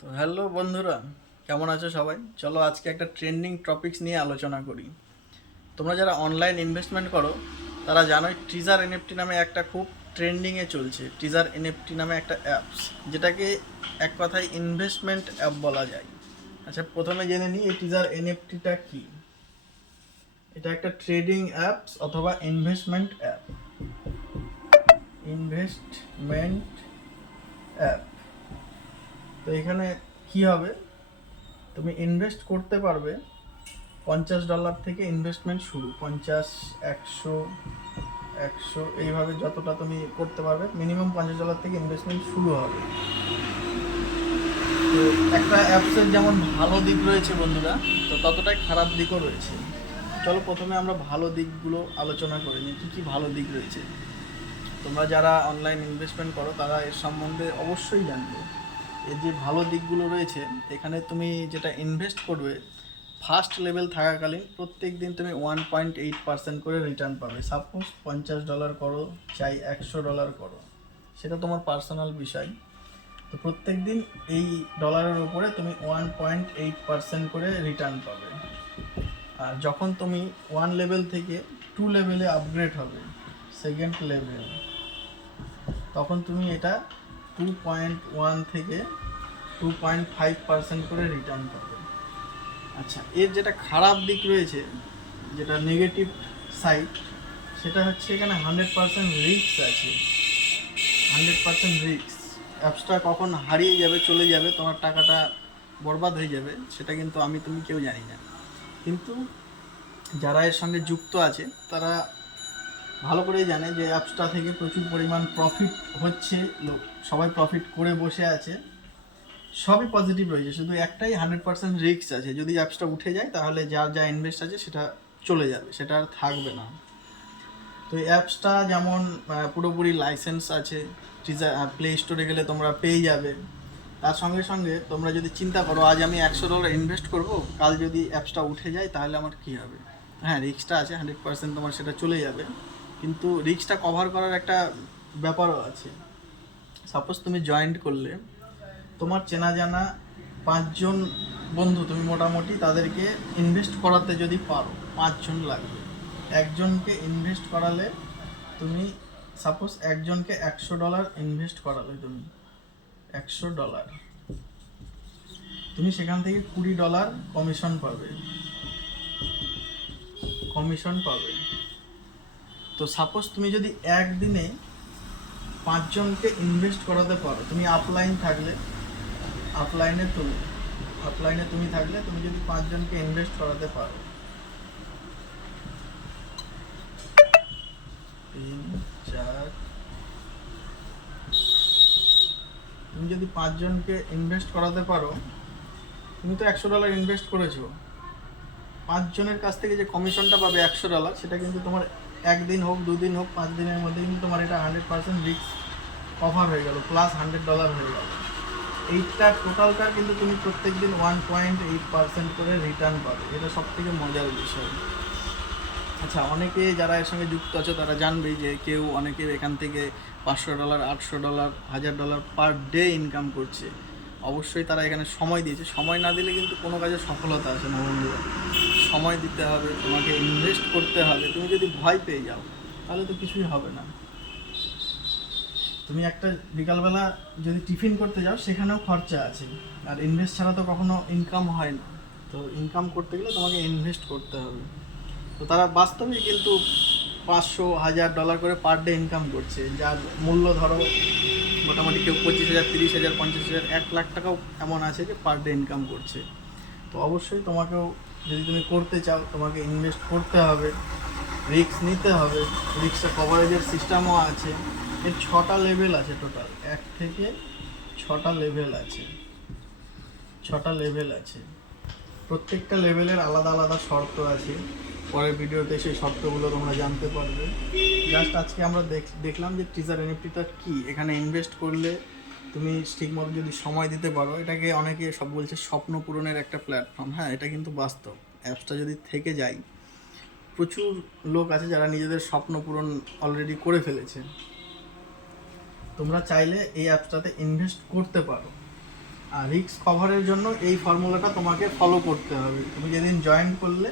তো হ্যালো বন্ধুরা, কেমন আছো সবাই? চলো আজকে একটা ট্রেন্ডিং টপিকস নিয়ে আলোচনা করি। তোমরা যারা অনলাইন ইনভেস্টমেন্ট করো তারা জানোই টিজার এনএফটি নামে একটা খুব ট্রেন্ডিংয়ে চলছে। টিজার এনএফটি নামে একটা অ্যাপস, যেটাকে এক কথায় ইনভেস্টমেন্ট অ্যাপ বলা যায়। আচ্ছা, প্রথমে জেনে নিই এই টিজার এনএফটিটা কি। এটা একটা ট্রেডিং অ্যাপস অথবা ইনভেস্টমেন্ট অ্যাপ। Investment app. তো এখানে কি হবে, তুমি ইনভেস্ট করতে পারবে। $50 থেকে ইনভেস্টমেন্ট শুরু, 50, 100, 100 এইভাবে যতটা তুমি করতে পারবে। মিনিমাম $50 থেকে ইনভেস্টমেন্ট শুরু হবে। তো একটা অ্যাপসের যেমন ভালো দিক রয়েছে বন্ধুরা, তো ততটাই খারাপ দিকও রয়েছে। চলো প্রথমে আমরা ভালো দিকগুলো আলোচনা করে নিই, কী কী ভালো দিক রয়েছে। তোমরা যারা অনলাইন ইনভেস্টমেন্ট করো তারা এর সম্বন্ধে অবশ্যই জানবে। এর যে ভালো দিকগুলো রয়েছে, এখানে তুমি যেটা ইনভেস্ট করবে ফার্স্ট লেভেল থাকাকালীন প্রত্যেক দিন তুমি 1.8% করে রিটার্ন পাবে। সাপোজ $50 করো, চাই $100 করো, সেটা তোমার পার্সোনাল বিষয়। তো প্রত্যেক দিন এই ডলারের উপরে তুমি 1.8% করে রিটার্ন পাবে। আর যখন তুমি 1 লেভেল থেকে 2 লেভেলে আপগ্রেড হবে, সেকেন্ড লেভেল, তখন তুমি এটা 2.1 থেকে 2.5% করে রিটার্ন পাবে। আচ্ছা, এর যেটা খারাপ দিক রয়েছে, যেটা নেগেটিভ সাইড, সেটা হচ্ছে এখানে 100% রিস্ক আছে। 100% রিস্ক। অ্যাপসটা কখন হারিয়ে যাবে, চলে যাবে, তোমার টাকাটা বরবাদ হয়ে যাবে, সেটা কিন্তু তুমি কেউ জানি না। কিন্তু যারা এর সঙ্গে যুক্ত আছে তারা ভালো করেই জানে যে অ্যাপসটা থেকে প্রচুর পরিমাণ প্রফিট হচ্ছে। লোক সবাই প্রফিট করে বসে আছে, সবই পজিটিভ রয়েছে, শুধু একটাই 100% রিস্ক আছে। যদি অ্যাপসটা উঠে যায় তাহলে যার যা ইনভেস্ট আছে সেটা চলে যাবে, সেটা আর থাকবে না। তো এই অ্যাপসটা যেমন পুরোপুরি লাইসেন্স আছে, প্লে স্টোরে গেলে তোমরা পেয়ে যাবে। তার সঙ্গে সঙ্গে তোমরা যদি চিন্তা করো আজ আমি $100 ইনভেস্ট করব, কাল যদি অ্যাপসটা উঠে যায় তাহলে আমার কী হবে? হ্যাঁ, রিস্কটা আছে, 100% তোমার সেটা চলে যাবে, কিন্তু রিস্কটা কভার করার একটা ব্যাপারও আছে। সাপোজ তুমি জয়েন্ট করলে, তোমার চেনা জানা 5 জন বন্ধু তুমি মোটামুটি তাদেরকে ইনভেস্ট করাতে যদি পারো, 5 জন লাগবে। একজনকে ইনভেস্ট করালে তুমি, সাপোজ একজনকে $100 ইনভেস্ট করালে, তুমি $100, তুমি সেখান থেকে $20 কমিশন পাবে। তো সাপোজ তুমি যদি একদিনে 5 জনকে ইনভেস্ট করাতে পারো, তুমি আপলাইনে তুমি থাকলে তুমি যদি 5 জনকে ইনভেস্ট করাতে পারো, 3, 4, তুমি যদি 5 জনকে ইনভেস্ট করাতে পারো, তুমি তো $100 ইনভেস্ট করেছো, 5 জনের কাছ থেকে যে কমিশনটা পাবে $100, সেটা কিন্তু তোমার একদিন হোক, 2 দিন হোক, 5 দিনের মধ্যে কিন্তু তোমার এটা 100% রিস্ক কভার হয়ে গেল, প্লাস $100 হয়ে গেল। এইটা টোটালটা কিন্তু তুমি প্রত্যেক দিন 1.8% করে রিটার্ন পাবে। এটা সব থেকে মজার বিষয়। আচ্ছা, অনেকে যারা এর সঙ্গে যুক্ত আছে তারা জানবেই যে অনেকের এখান থেকে $500, $800, $1000 পার ডে ইনকাম করছে। অবশ্যই তারা এখানে সময় দিয়েছে। সময় না দিলে কিন্তু কোনো কাজে সফলতা আসে না বন্ধুরা। সময় দিতে হবে, তোমাকে ইনভেস্ট করতে হবে। তুমি যদি ভয় পেয়ে যাও তাহলে তো কিছুই হবে না। তুমি একটা বিকালবেলা যদি টিফিন করতে যাও, সেখানেও খরচা আছে। আর ইনভেস্ট ছাড়া তো কখনো ইনকাম হয় না। তো ইনকাম করতে গেলে তোমাকে ইনভেস্ট করতে হবে। তো তারা বাস্তবে কিন্তু $500, $1000 করে পার ডে ইনকাম করছে, যার মূল্য ধরো মোটামুটি কেউ 25,000, 30,000, 50,000, 1 লাখ টাকাও এমন আছে যে পার ডে ইনকাম করছে। তো অবশ্যই তোমাকেও যদি তুমি করতে চাও, তোমাকে ইনভেস্ট করতে হবে, রিস্ক নিতে হবে। রিস্কটা কভারেজের সিস্টেমও আছে। এর 6টা লেভেল আছে টোটাল, 1 থেকে 6টা লেভেল আছে। 6টা লেভেল আছে, প্রত্যেকটা লেভেলের আলাদা আলাদা শর্ত আছে। পরের ভিডিওতে সেই শর্তগুলো তোমরা জানতে পারবে। জাস্ট আজকে আমরা দেখলাম যে টিজার এনএফটিটা কি। এখানে ইনভেস্ট করলে তুমি ঠিকমতো যদি সময় দিতে পারো, এটাকে অনেকে সব বলছে স্বপ্ন পূরণের একটা প্ল্যাটফর্ম। হ্যাঁ, এটা কিন্তু বাস্তব। অ্যাপসটা যদি থেকে যায়, প্রচুর লোক আছে যারা নিজেদের স্বপ্ন পূরণ অলরেডি করে ফেলেছে। তোমরা চাইলে এই অ্যাপসটাতে ইনভেস্ট করতে পারো। আর রিস্ক কভারের জন্য এই ফর্মুলাটা তোমাকে ফলো করতে হবে। তুমি যেদিন জয়েন করলে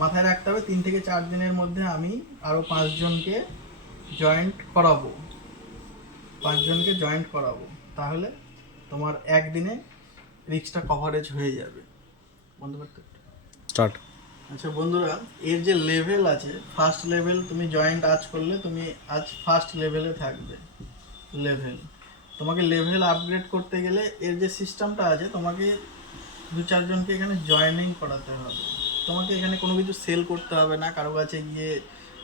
মাথায় রাখতে হবে 3 থেকে 4 দিনের মধ্যে আমি আরও 5 জনকে জয়েন্ট করাবো, 5 জনকে জয়েন্ট করাবো, তাহলে তোমার একদিনে রিস্কটা কভারেজ হয়ে যাবে। বন্ধ করতে স্টার্ট। আচ্ছা বন্ধুরা, এর যে লেভেল আছে, ফার্স্ট লেভেল তুমি জয়েন্ট আজ করলে তুমি আজ ফার্স্ট লেভেলে থাকবে। লেভেল তোমাকে লেভেল আপগ্রেড করতে গেলে এর যে সিস্টেমটা আছে, তোমাকে 2-4 জনকে এখানে জয়েনিং করাতে হবে। তোমাকে এখানে কোনো কিছু সেল করতে হবে না, কারো কাছে গিয়ে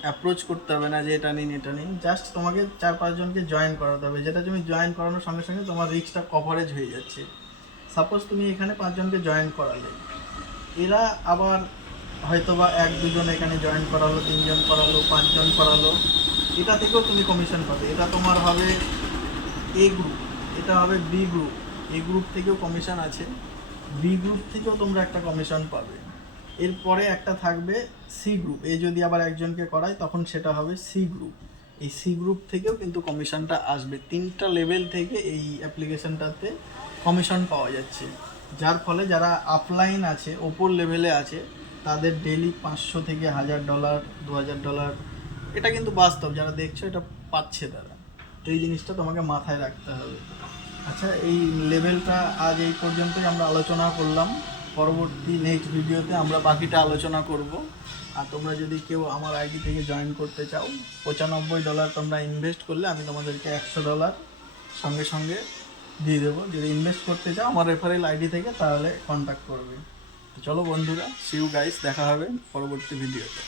অ্যাপ্রোচ করতে হবে না যে এটা নিন এটা নিন, জাস্ট তোমাকে 4-5 জনকে জয়েন করাতে হবে, যেটা তুমি জয়েন করানোর সঙ্গে সঙ্গে তোমার রিস্কটা কভারেজ হয়ে যাচ্ছে। সাপোজ তুমি এখানে 5 জনকে জয়েন করালে, এরা আবার হয়তোবা 1-2 জন এখানে জয়েন করালো, 3 জন করালো, 5 জন করালো, এটা থেকেও তুমি কমিশন পাবে। এটা তোমার হবে এ গ্রুপ, এটা হবে বি গ্রুপ, এ গ্রুপ থেকেও কমিশন আছে, বি গ্রুপ থেকেও তোমরা একটা কমিশন পাবে। এরপরে একটা থাকবে সি গ্রুপ, এ যদি আবার একজনকে করায় তখন সেটা হবে সি গ্রুপ। এই সি গ্রুপ থেকেও কিন্তু কমিশনটা আসবে। 3টা লেভেল থেকে এই অ্যাপ্লিকেশনটাতে কমিশন পাওয়া যাচ্ছে, যার ফলে যারা আপলাইন আছে, ওপর লেভেলে আছে, তাদের ডেলি $500 থেকে $1000, $2000, এটা কিন্তু বাস্তব, যারা দেখছো এটা পাচ্ছে তারা। তো এই জিনিসটা তোমাকে মাথায় রাখতে হবে। আচ্ছা, এই লেভেলটা আজ এই পর্যন্তই আমরা আলোচনা করলাম। পরবর্তী নেক্সট ভিডিওতে আমরা বাকিটা আলোচনা করব। আর তোমরা যদি কেউ আমার আইডি থেকে জয়েন করতে চাও, $95 তোমরা ইনভেস্ট করলে আমি তোমাদেরকে $100 সঙ্গে সঙ্গে দিয়ে দেবো। যদি ইনভেস্ট করতে চাও আমার রেফারেল আইডি থেকে, তাহলে কন্ট্যাক্ট করবে। তো চলো বন্ধুরা, সি ইউ গাইস, দেখা হবে পরবর্তী ভিডিওতে।